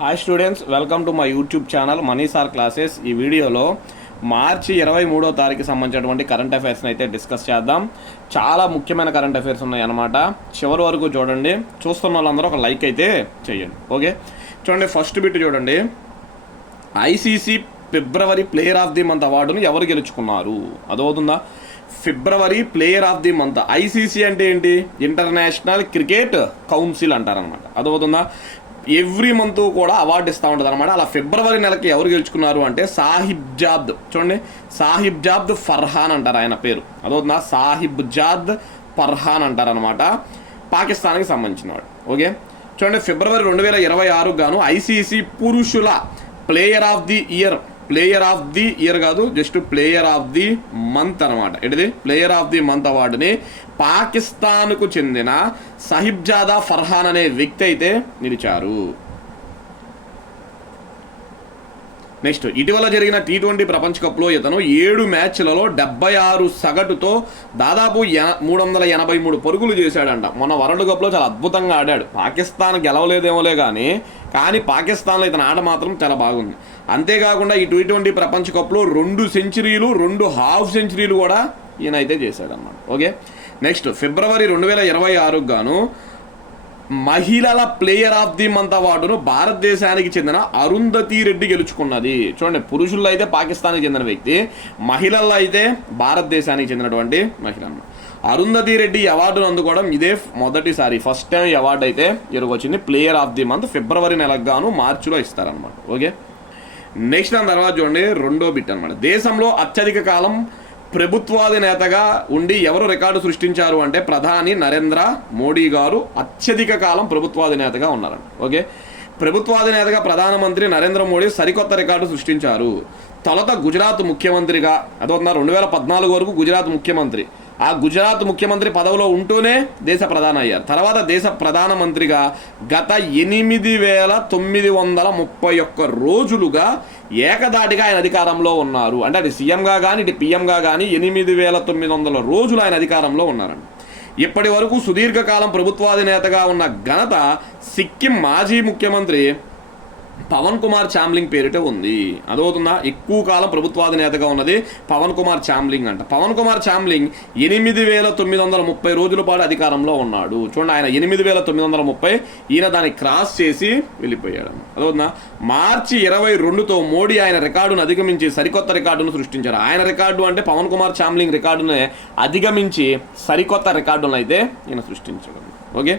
Hi students, welcome to my YouTube channel money sir classes. ఈ వీడియోలో మార్చి 23వ తారీఖు సంబంధించినటువంటి కరెంట్ అఫైర్స్ని అయితే డిస్కస్ చేద్దాం. చాలా ముఖ్యమైన కరెంట్ అఫైర్స్ ఉన్నాయి అన్నమాట. చివరి వరకు చూడండి. చూస్తున్న వాళ్ళందరూ ఒక లైక్ అయితే చేయండి. ఓకే, చూడండి. ఫస్ట్ బిట్ చూడండి. ICC February player of the month అవార్డును ఎవరు గెలుచుకున్నారు? అదవుతుందా? February player of the month. ICC అంటే ఏంటి? ఇంటర్నేషనల్ క్రికెట్ కౌన్సిల్ అంటారనమాట. అదవుతుందా? ఎవ్రీ మంత్ కూడా అవార్డు ఇస్తూ ఉంటుంది అనమాట. అలా ఫిబ్రవరి నెలకి ఎవరు గెలుచుకున్నారు అంటే సాహిబ్జాద్. చూడండి, సాహిబ్జాద్ ఫర్హాన్ అంటారు ఆయన పేరు. అదవుతుందా? సాహిబ్జాద్ ఫర్హాన్ అంటారనమాట. పాకిస్తాన్కి సంబంధించిన వాడు. ఓకే, చూడండి. ఫిబ్రవరి 2026 గాను ఐసీసీ పురుషుల ప్లేయర్ ఆఫ్ ది ఇయర్ కాదు, just player of the month అనమాట. ఏంటిది? ప్లేయర్ ఆఫ్ ది మంత్ అవార్డుని పాకిస్తాన్కు చెందిన సాహిబ్జాదా ఫర్హాన్ అనే వ్యక్తి అయితే నిలిచారు. నెక్స్ట్, ఇటీవల జరిగిన T20 ప్రపంచ కప్లో ఇతను 7 మ్యాచ్లలో 76 సగటుతో దాదాపు 383 పరుగులు చేశాడంట. మొన్న వరల్డ్ కప్లో చాలా అద్భుతంగా ఆడాడు. పాకిస్తాన్ గెలవలేదేమోలే కానీ పాకిస్తాన్లో ఇతని ఆట మాత్రం చాలా బాగుంది. అంతేకాకుండా ఈ T20 ప్రపంచ కప్లో 2 సెంచరీలు 2 హాఫ్ సెంచరీలు కూడా ఈయన అయితే చేశాడన్నమాట. ఓకే, నెక్స్ట్, ఫిబ్రవరి 2026 గాను మహిళల ప్లేయర్ ఆఫ్ ది మంత్ అవార్డును భారతదేశానికి చెందిన అరుంధతి రెడ్డి గెలుచుకున్నది. చూడండి, పురుషుల్లో అయితే పాకిస్తాన్కి చెందిన వ్యక్తి, మహిళల్లో అయితే భారతదేశానికి చెందినటువంటి మహిళ. అరుంధతి రెడ్డి అవార్డును అందుకోవడం ఇదే మొదటిసారి. ఫస్ట్ టైం ఈ అవార్డు అయితే వచ్చింది. ప్లేయర్ ఆఫ్ ది మంత్ ఫిబ్రవరి నెలకు గాను మార్చిలో ఇస్తారనమాట. ఓకే, నెక్స్ట్ దాని తర్వాత చూడండి, రెండో బిట్ అనమాట. దేశంలో అత్యధిక కాలం ప్రభుత్వాధినేతగా ఉండి ఎవరు రికార్డు సృష్టించారు అంటే ప్రధాని నరేంద్ర మోడీ గారు అత్యధిక కాలం ప్రభుత్వాధినేతగా ఉన్నారండి. ఓకే, ప్రభుత్వాధినేతగా ప్రధానమంత్రి నరేంద్ర మోడీ సరికొత్త రికార్డు సృష్టించారు. తొలుత గుజరాత్ ముఖ్యమంత్రిగా, అదొక 2014 వరకు గుజరాత్ ముఖ్యమంత్రి. ఆ గుజరాత్ ముఖ్యమంత్రి పదవిలో ఉంటూనే దేశ ప్రధాని అయ్యారు. తర్వాత దేశ ప్రధానమంత్రిగా గత 8931 రోజులుగా ఏకదాటిగా ఆయన అధికారంలో ఉన్నారు. అంటే అటు సీఎంగా కానీ ఇటు పీఎంగా కానీ 8900 రోజులు ఆయన అధికారంలో ఉన్నారండి. ఇప్పటి వరకు సుదీర్ఘకాలం ప్రభుత్వాధినేతగా ఉన్న ఘనత సిక్కిం మాజీ ముఖ్యమంత్రి పవన్ కుమార్ చామ్లింగ్ పేరిట ఉంది. అదవుతుందా? ఎక్కువ కాలం ప్రభుత్వాధినేతగా ఉన్నది పవన్ కుమార్ చామ్లింగ్ అంట. పవన్ కుమార్ చామ్లింగ్ 8930 రోజుల పాటు అధికారంలో ఉన్నాడు. చూడండి, ఆయన 8930, ఈయన దాన్ని క్రాస్ చేసి వెళ్ళిపోయాడు. అదవుతుందా? మార్చి 22తో మోడీ ఆయన రికార్డును అధిగమించి సరికొత్త రికార్డును సృష్టించారు. ఆయన రికార్డు అంటే పవన్ కుమార్ చామ్లింగ్ రికార్డుని అధిగమించి సరికొత్త రికార్డును అయితే ఈయన సృష్టించాడు. ఓకే,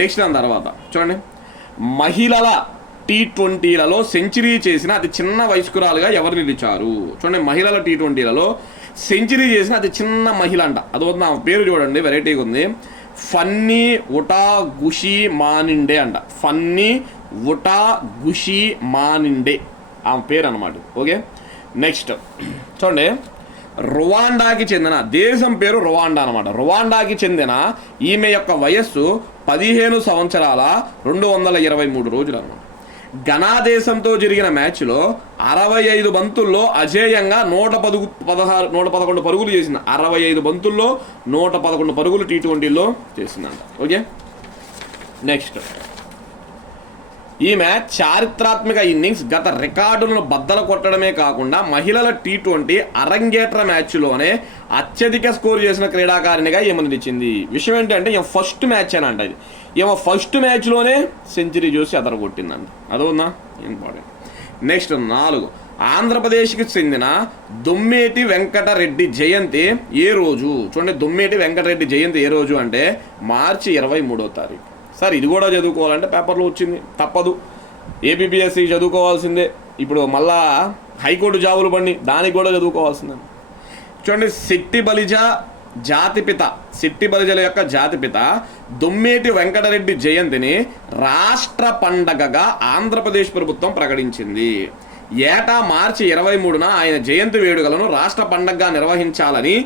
నెక్స్ట్ దాని తర్వాత చూడండి, మహిళల T20లలో సెంచరీ చేసిన అతి చిన్న వయస్కురాలుగా ఎవరు నిలిచారు? చూడండి, మహిళల T20లలో సెంచరీ చేసిన అతి చిన్న మహిళ అంట. అదవుతుంది. ఆమె పేరు చూడండి, వెరైటీగా ఉంది. ఫన్నీ ఉటా గుషి మానిండే అంట. ఫన్నీ ఉటా గుషి మానిండే ఆమె పేరు అనమాట. ఓకే, నెక్స్ట్ చూడండి, రువాండాకి చెందిన, దేశం పేరు రువాండా అనమాట. రువాండాకి చెందిన ఈమె యొక్క వయస్సు 15 సంవత్సరాల 223 రోజులు అనమాట. ఘనా దేశంతో జరిగిన మ్యాచ్లో 65 బంతుల్లో అజేయంగా 111 పరుగులు చేసింది. 65 బంతుల్లో 111 పరుగులు T20లో చేసిందంట. ఓకే, నెక్స్ట్, ఈమె చారిత్రాత్మక ఇన్నింగ్స్ గత రికార్డులను బద్దలు కొట్టడమే కాకుండా మహిళల T20 అరంగేట్ర మ్యాచ్లోనే అత్యధిక స్కోర్ చేసిన క్రీడాకారిణిగా ఈమె నిలిచింది. విషయం ఏంటంటే ఈమె ఫస్ట్ మ్యాచ్ అని అంట. ఇది ఈమె ఫస్ట్ మ్యాచ్లోనే సెంచరీ చూసి అదరగొట్టిందంట. అదవునా ఇంపార్టెంట్. నెక్స్ట్ 4, ఆంధ్రప్రదేశ్కి చెందిన దొమ్మేటి వెంకటరెడ్డి జయంతి ఏ రోజు? చూడండి, దొమ్మేటి వెంకటరెడ్డి జయంతి ఏ రోజు అంటే మార్చి 23వ తారీఖు. సార్ ఇది కూడా చదువుకోవాలంటే పేపర్లో వచ్చింది, తప్పదు. ఏపీపీఎస్సీ చదువుకోవాల్సిందే. ఇప్పుడు మళ్ళా హైకోర్టు జాబులు పడి దానికి కూడా చదువుకోవాల్సిందే. చూడండి, సిట్టి బలిజల యొక్క జాతిపిత దొమ్మేటి వెంకటరెడ్డి జయంతిని రాష్ట్ర పండగగా ఆంధ్రప్రదేశ్ ప్రభుత్వం ప్రకటించింది. ఏటా మార్చి 23న ఆయన జయంతి వేడుకలను రాష్ట్ర పండగగా నిర్వహించాలని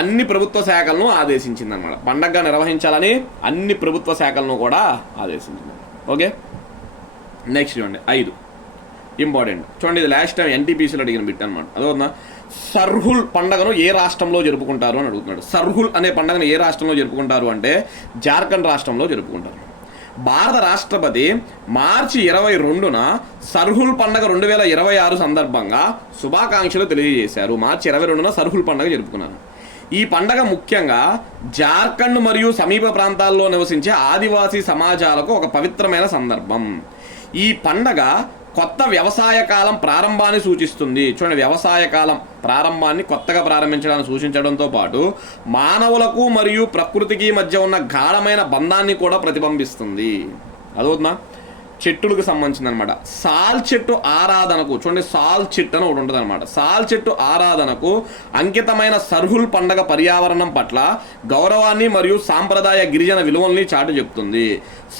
అన్ని ప్రభుత్వ శాఖలను ఆదేశించింది అనమాట. పండగగా నిర్వహించాలని అన్ని ప్రభుత్వ శాఖలను కూడా ఆదేశించింది. ఓకే, నెక్స్ట్ చూడండి, 5 ఇంపార్టెంట్. చూడండి, ఇది లాస్ట్ టైం ఎన్టీపీసీలో అడిగిన బిట్ అనమాట. అదవుతుందా? సర్హుల్ పండుగను ఏ రాష్ట్రంలో జరుపుకుంటారు అని అడుగుతున్నాడు. సర్హుల్ అనే పండుగను ఏ రాష్ట్రంలో జరుపుకుంటారు అంటే జార్ఖండ్ రాష్ట్రంలో జరుపుకుంటారు. భారత రాష్ట్రపతి మార్చి 22న సర్హుల్ పండగ 2026 సందర్భంగా శుభాకాంక్షలు తెలియజేశారు. మార్చి 22న సర్హుల్ పండగ జరుపుకున్నారు. ఈ పండగ ముఖ్యంగా జార్ఖండ్ మరియు సమీప ప్రాంతాల్లో నివసించే ఆదివాసీ సమాజాలకు ఒక పవిత్రమైన సందర్భం. ఈ పండగ కొత్త వ్యవసాయ కాలం ప్రారంభాన్ని సూచిస్తుంది. చూడండి, వ్యవసాయ కాలం ప్రారంభాన్ని కొత్తగా ప్రారంభించడాన్ని సూచించడంతో పాటు మానవులకు మరియు ప్రకృతికి మధ్య ఉన్న గాఢమైన బంధాన్ని కూడా ప్రతిబింబిస్తుంది. అదవుతుందా? చెట్టులకు సంబంధించింది అనమాట. సాల్ చెట్టు ఆరాధనకు, చూడండి సాల్ చెట్టు అని ఒకటి ఉంటుంది అనమాట. సాల్ చెట్టు ఆరాధనకు అంకితమైన సర్హుల్ పండగ పర్యావరణం పట్ల గౌరవాన్ని మరియు సాంప్రదాయ గిరిజన విలువల్ని చాటు చెప్తుంది.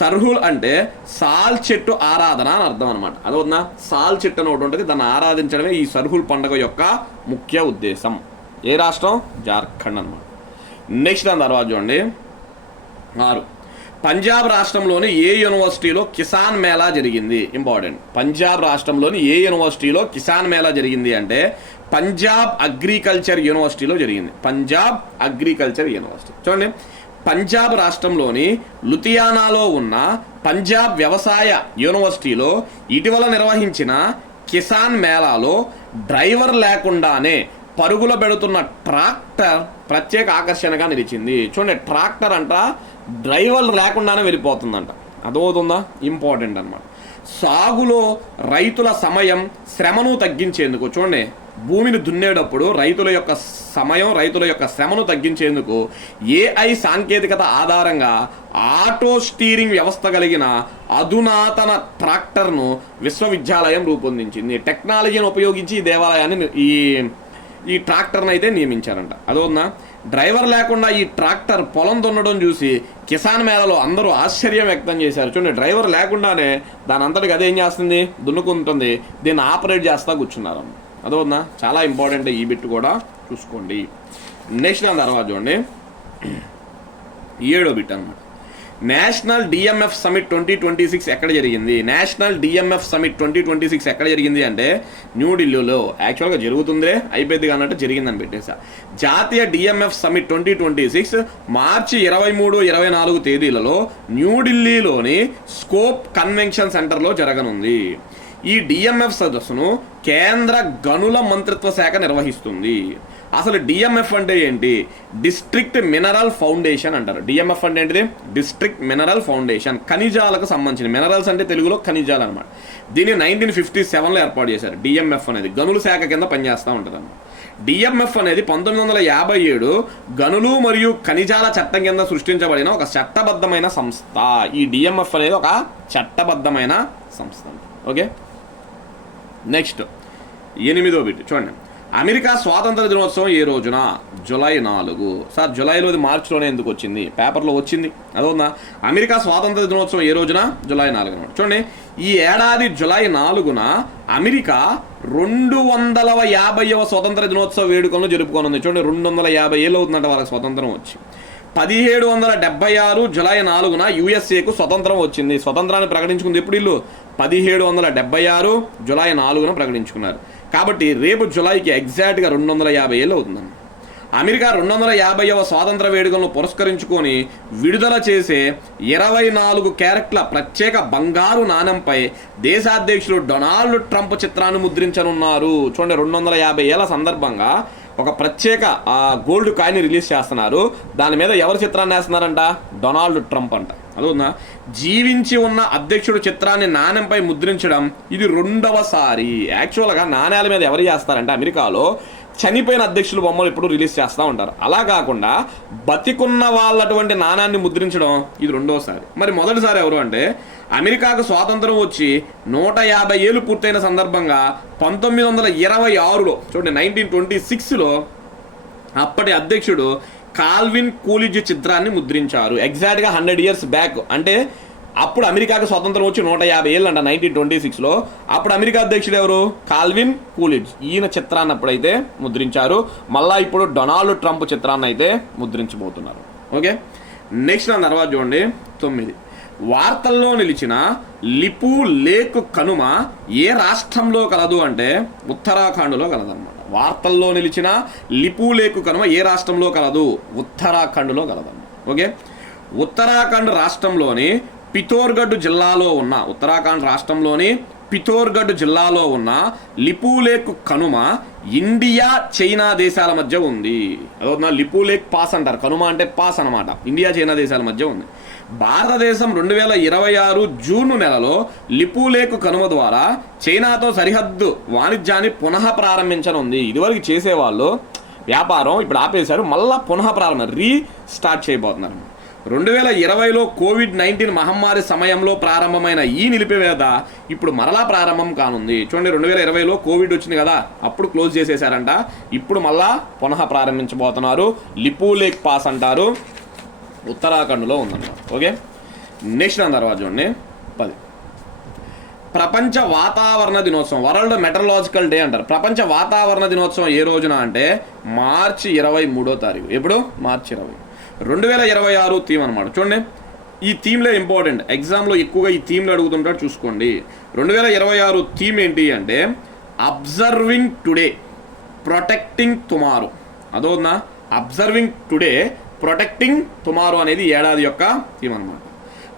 సర్హుల్ అంటే సాల్ చెట్టు ఆరాధన అని అర్థం అనమాట. అదవుతుందా? సాల్ చెట్టు అని ఒకటి ఉంటుంది, దాన్ని ఆరాధించడమే ఈ సర్హుల్ పండుగ యొక్క ముఖ్య ఉద్దేశం. ఏ రాష్ట్రం? జార్ఖండ్ అనమాట. నెక్స్ట్ దాని తర్వాత చూడండి 6. పంజాబ్ రాష్ట్రంలోని ఏ యూనివర్సిటీలో కిసాన్ మేళా జరిగింది? ఇంపార్టెంట్. పంజాబ్ రాష్ట్రంలోని ఏ యూనివర్సిటీలో కిసాన్ మేళా జరిగింది అంటే పంజాబ్ అగ్రికల్చర్ యూనివర్సిటీలో జరిగింది. Punjab agriculture university. చూడండి, పంజాబ్ రాష్ట్రంలోని లుధియానాలో ఉన్న పంజాబ్ వ్యవసాయ యూనివర్సిటీలో ఇటీవల నిర్వహించిన కిసాన్ మేళాలో డ్రైవర్ లేకుండానే పరుగులు పెడుతున్న ట్రాక్టర్ ప్రత్యేక ఆకర్షణగా నిలిచింది. చూడండి, ట్రాక్టర్ అంట డ్రైవర్ లేకుండానే వెళ్ళిపోతుందంట. అదవుతుందా? ఇంపార్టెంట్ అనమాట. సాగులో రైతుల సమయం, శ్రమను తగ్గించేందుకు, చూడండి భూమిని దున్నేటప్పుడు రైతుల యొక్క సమయం, రైతుల యొక్క శ్రమను తగ్గించేందుకు ఏఐ సాంకేతికత ఆధారంగా ఆటో స్టీరింగ్ వ్యవస్థ కలిగిన అధునాతన ట్రాక్టర్ను విశ్వవిద్యాలయం రూపొందించింది. టెక్నాలజీని ఉపయోగించి ఈ దేవాలయాన్ని ఈ ట్రాక్టర్ని అయితే నియమించారంట. అదవుతుందా? డ్రైవర్ లేకుండా ఈ ట్రాక్టర్ పొలం దున్నడం చూసి కిసాన్ మేళలో అందరూ ఆశ్చర్యం వ్యక్తం చేశారు. చూడండి, డ్రైవర్ లేకుండానే దాని అంతటికి అదేం చేస్తుంది? దున్నుకుంటుంది. దీన్ని ఆపరేట్ చేస్తా కూర్చున్నారు. అదవుతుందా? చాలా ఇంపార్టెంట్ ఈ బిట్ కూడా చూసుకోండి. నెక్స్ట్ దాని తర్వాత చూడండి 7వ బిట్ అనమాట. నేషనల్ డిఎంఎఫ్ సమిట్ 2026 ఎక్కడ జరిగింది? నేషనల్ డిఎంఎఫ్ సమిట్ 2026 ఎక్కడ జరిగింది అంటే న్యూఢిల్లీలో. యాక్చువల్గా జరుగుతుందే, అయిపోయింది అన్నట్టు జరిగిందని పెట్టేసా. జాతీయ డిఎంఎఫ్ సమిట్ 2026 మార్చి 23, 24 తేదీలలో న్యూఢిల్లీలోని స్కోప్ కన్వెన్షన్ సెంటర్లో జరగనుంది. ఈ డిఎంఎఫ్ సదస్సును కేంద్ర గనుల మంత్రిత్వ శాఖ నిర్వహిస్తుంది. అసలు డిఎంఎఫ్ అంటే ఏంటి? డిస్ట్రిక్ట్ మినరల్ ఫౌండేషన్ అంటారు. డిఎంఎఫ్ అంటే ఏంటిది? District mineral foundation. ఖనిజాలకు సంబంధించిన, మినరల్స్ అంటే తెలుగులో ఖనిజాలు అనమాట. దీన్ని 1957లో ఏర్పాటు చేశారు. డిఎంఎఫ్ అనేది గనుల శాఖ కింద పనిచేస్తూ ఉంటుంది అన్నమాట. డిఎంఎఫ్ అనేది 1957 గనులు మరియు ఖనిజాల చట్టం కింద సృష్టించబడిన ఒక చట్టబద్ధమైన సంస్థ. ఈ డిఎంఎఫ్ అనేది ఒక చట్టబద్ధమైన సంస్థ. ఓకే, నెక్స్ట్ 8వ బిట్ చూడండి. అమెరికా స్వాతంత్ర దినోత్సవం ఏ రోజున? జూలై 4. సార్ జూలైలోది మార్చిలోనే ఎందుకు వచ్చింది? పేపర్లో వచ్చింది. అదవునా? అమెరికా స్వాతంత్ర దినోత్సవం ఏ రోజున? జూలై 4. చూడండి, ఈ ఏడాది జూలై 4న అమెరికా 250వ స్వతంత్ర దినోత్సవ వేడుకలను జరుపుకోనుంది. చూడండి, 250 ఏళ్ళు అవుతుందంట వాళ్ళకి స్వతంత్రం వచ్చి. 1776 జూలై 4న యుఎస్ఏకు స్వతంత్రం వచ్చింది. స్వతంత్రాన్ని ప్రకటించుకుంది ఎప్పుడు? ఇల్లు 1776 జూలై 4న ప్రకటించుకున్నారు. కాబట్టి రేపు జూలైకి ఎగ్జాక్ట్గా 250 ఏళ్ళు అవుతుందండి. అమెరికా 250వ స్వాతంత్ర వేడుకలను పురస్కరించుకొని విడుదల చేసే 24 క్యారెట్ల ప్రత్యేక బంగారు నాణెంపై దేశాధ్యక్షుడు డొనాల్డ్ ట్రంప్ చిత్రాన్ని ముద్రించనున్నారు. చూడండి, 250 ఏళ్ల సందర్భంగా ఒక ప్రత్యేక గోల్డ్ కాయిన్ రిలీజ్ చేస్తున్నారు. దాని మీద ఎవరి చిత్రాన్ని వేస్తున్నారంట? డొనాల్డ్ ట్రంప్ అంట. అదవునా? జీవించి ఉన్న అధ్యక్షుడు చిత్రాన్ని నాణెంపై ముద్రించడం ఇది 2వసారి. యాక్చువల్గా నాణ్యాల మీద ఎవరు చేస్తారంటే అమెరికాలో చనిపోయిన అధ్యక్షుల బొమ్మలు ఇప్పుడు రిలీజ్ చేస్తూ ఉంటారు. అలా కాకుండా బతికున్న వాళ్ళటువంటి నాణ్యాన్ని ముద్రించడం ఇది 2వసారి. మరి మొదటిసారి ఎవరు అంటే అమెరికాకు స్వాతంత్రం వచ్చి 150 ఏళ్ళు పూర్తయిన సందర్భంగా 1926లో, చూడండి 1926లో అప్పటి అధ్యక్షుడు కాల్విన్ కూలిడ్జ్ చిత్రాన్ని ముద్రించారు. ఎగ్జాక్ట్గా 100 ఇయర్స్ బ్యాక్. అంటే అప్పుడు అమెరికాకు స్వతంత్రం వచ్చి 150 ఏళ్ళు అంట 1926లో. అప్పుడు అమెరికా అధ్యక్షుడు ఎవరు? Calvin Coolidge. ఈయన చిత్రాన్ని అప్పుడైతే ముద్రించారు. మళ్ళా ఇప్పుడు డొనాల్డ్ ట్రంప్ చిత్రాన్ని అయితే ముద్రించబోతున్నారు. ఓకే, నెక్స్ట్ దాని తర్వాత చూడండి 9. వార్తల్లో నిలిచిన లిపు లేక్ కనుమ ఏ రాష్ట్రంలో కలదు అంటే ఉత్తరాఖండ్లో కలదన్నమాట. వార్తల్లో నిలిచిన లిపు లేక్ కనుమ ఏ రాష్ట్రంలో కలదు? ఉత్తరాఖండ్లో కలదన్నమాట. ఓకే, ఉత్తరాఖండ్ రాష్ట్రంలోని పిథోర్గఢ్ జిల్లాలో ఉన్న ఉత్తరాఖండ్ రాష్ట్రంలోని పిథోర్గఢ్ జిల్లాలో ఉన్న లిపులేక్ కనుమ ఇండియా చైనా దేశాల మధ్య ఉంది. అదొక లిపులేక్ పాస్ అంటారు, కనుమ అంటే పాస్ అనమాట. ఇండియా చైనా దేశాల మధ్య ఉంది. భారతదేశం 2026 జూన్ నెలలో లిపులేక్ కనుమ ద్వారా చైనాతో సరిహద్దు వాణిజ్యాన్ని పునః ప్రారంభించనుంది. ఇదివరకు చేసేవాళ్ళు వ్యాపారం ఇప్పుడు ఆపేశారు, మళ్ళా పునః ప్రారంభం రీస్టార్ట్ చేయబోతున్నారు. 2020లో కోవిడ్-19 మహమ్మారి సమయంలో ప్రారంభమైన ఈ నిలిపివేత ఇప్పుడు మరలా ప్రారంభం కానుంది. చూడండి, 2020లో కోవిడ్ వచ్చింది కదా, అప్పుడు క్లోజ్ చేసేసారంట, ఇప్పుడు మళ్ళా పునః ప్రారంభించబోతున్నారు. లిపులేక్ పాస్ అంటారు, ఉత్తరాఖండ్లో ఉందన్నమాట. ఓకే, నెక్స్ట్ దాని తర్వాత చూడండి 10 ప్రపంచ వాతావరణ దినోత్సవం, వరల్డ్ మెటరలాజికల్ డే అంటారు. ప్రపంచ వాతావరణ దినోత్సవం ఏ రోజున అంటే మార్చి 23వ తారీఖు. ఎప్పుడు? మార్చి 20, 2026 థీమ్ అనమాట. చూడండి, ఈ థీమ్లో ఇంపార్టెంట్, ఎగ్జామ్లో ఎక్కువగా ఈ థీమ్లో అడుగుతుంటారు, చూసుకోండి. 2026 థీమ్ ఏంటి అంటే అబ్జర్వింగ్ టుడే ప్రొటెక్టింగ్ టుమారో. అదోనా, అబ్జర్వింగ్ టుడే ప్రొటెక్టింగ్ టుమారో అనేది ఏడాది యొక్క థీమ్ అనమాట.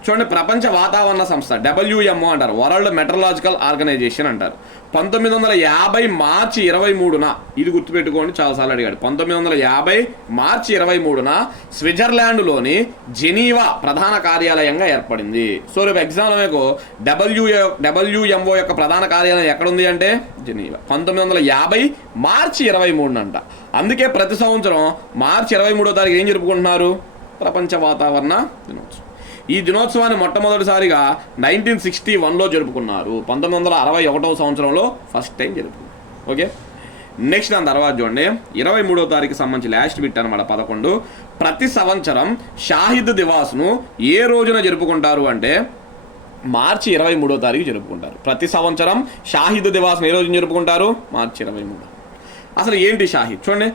చూడండి, ప్రపంచ వాతావరణ సంస్థ WMO అంటారు, వరల్డ్ మెటరలాజికల్ ఆర్గనైజేషన్ అంటారు. 1950 మార్చి 23న, ఇది గుర్తుపెట్టుకోండి, చాలాసార్లు అడిగాడు. 1950 మార్చి 23న స్విట్జర్లాండ్లోని జెనీవా ప్రధాన కార్యాలయంగా ఏర్పడింది. సో రేపు ఎగ్జామ్లో మీకు WMO యొక్క ప్రధాన కార్యాలయం ఎక్కడుంది అంటే జెనీవా. 1950 మార్చి 23 అంట. అందుకే ప్రతి సంవత్సరం మార్చి 23వ తారీఖు ఏం జరుపుకుంటున్నారు? ప్రపంచ వాతావరణ దినోత్సవం. ఈ దినోత్సవాన్ని మొట్టమొదటిసారిగా 1961లో జరుపుకున్నారు. 1961వ సంవత్సరంలో ఫస్ట్ టైం జరుపుకున్నారు. ఓకే, నెక్స్ట్ దాని తర్వాత చూడండి 23వ తారీఖు సంబంధించి లాస్ట్ బిట్ అనమాట 11. ప్రతి సంవత్సరం షాహిద్ దివాస్ను ఏ రోజున జరుపుకుంటారు అంటే మార్చి 23వ తారీఖు జరుపుకుంటారు. ప్రతి సంవత్సరం షాహిద్ దివాస్ను ఏ రోజున జరుపుకుంటారు? మార్చి 23. అసలు ఏంటి షాహిద్? చూడండి,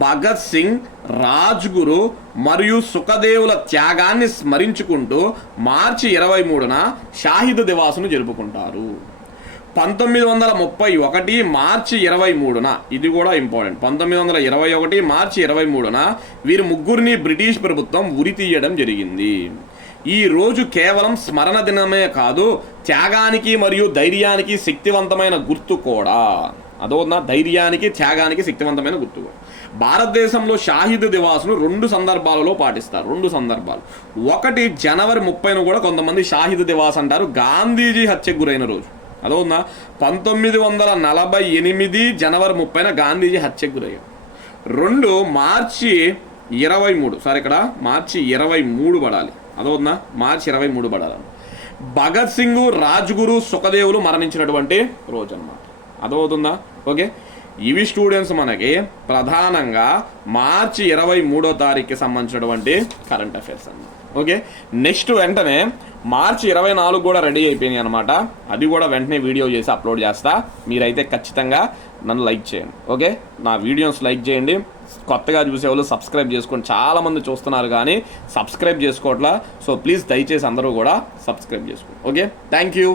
భగత్ సింగ్, రాజ్గురు మరియు సుఖదేవుల త్యాగాన్ని స్మరించుకుంటూ మార్చి 23న షాహిద్ దివాస్ను జరుపుకుంటారు. 1931 మార్చి 23న, ఇది కూడా ఇంపార్టెంట్, 1921 మార్చి 23న వీరు ముగ్గురిని బ్రిటిష్ ప్రభుత్వం ఉరి తీయడం జరిగింది. ఈ రోజు కేవలం స్మరణ దినమే కాదు, త్యాగానికి మరియు ధైర్యానికి శక్తివంతమైన గుర్తు కూడా. అదోనా, ధైర్యానికి త్యాగానికి శక్తివంతమైన గుర్తు. భారతదేశంలో షాహిద్ దివాస్ను 2 సందర్భాలలో పాటిస్తారు. 2 సందర్భాలు. ఒకటి జనవరి 30ను కూడా కొంతమంది షాహిద్ దివాస్ అంటారు, గాంధీజీ హత్యకు గురైన రోజు. అదోనా, 1948 జనవరి 30న గాంధీజీ హత్యకు గురయ్యారు. 2 మార్చి 23, సార్ ఇక్కడ మార్చి 23 పడాలి. అదోనా, మార్చి 23 పడాలి. భగత్ సింగ్, రాజ్గురు, సుఖదేవులు మరణించినటువంటి రోజు అన్నమాట. అదవుతుందా? ఓకే, ఇవి స్టూడెంట్స్ మనకి ప్రధానంగా మార్చి 23వ తారీఖుకి సంబంధించినటువంటి కరెంట్ అఫైర్స్ అన్నమాట. ఓకే, నెక్స్ట్ వెంటనే మార్చి 24 కూడా రెడీ అయిపోయినాయి అనమాట. అది కూడా వెంటనే వీడియో చేసి అప్లోడ్ చేస్తా. మీరైతే ఖచ్చితంగా నన్ను లైక్ చేయండి. ఓకే, నా వీడియోస్ లైక్ చేయండి. కొత్తగా చూసేవాళ్ళు సబ్స్క్రైబ్ చేసుకోండి. చాలామంది చూస్తున్నారు కానీ సబ్స్క్రైబ్ చేసుకోవట్లా. సో ప్లీజ్ దయచేసి అందరూ కూడా సబ్స్క్రైబ్ చేసుకోండి. Okay, thank you.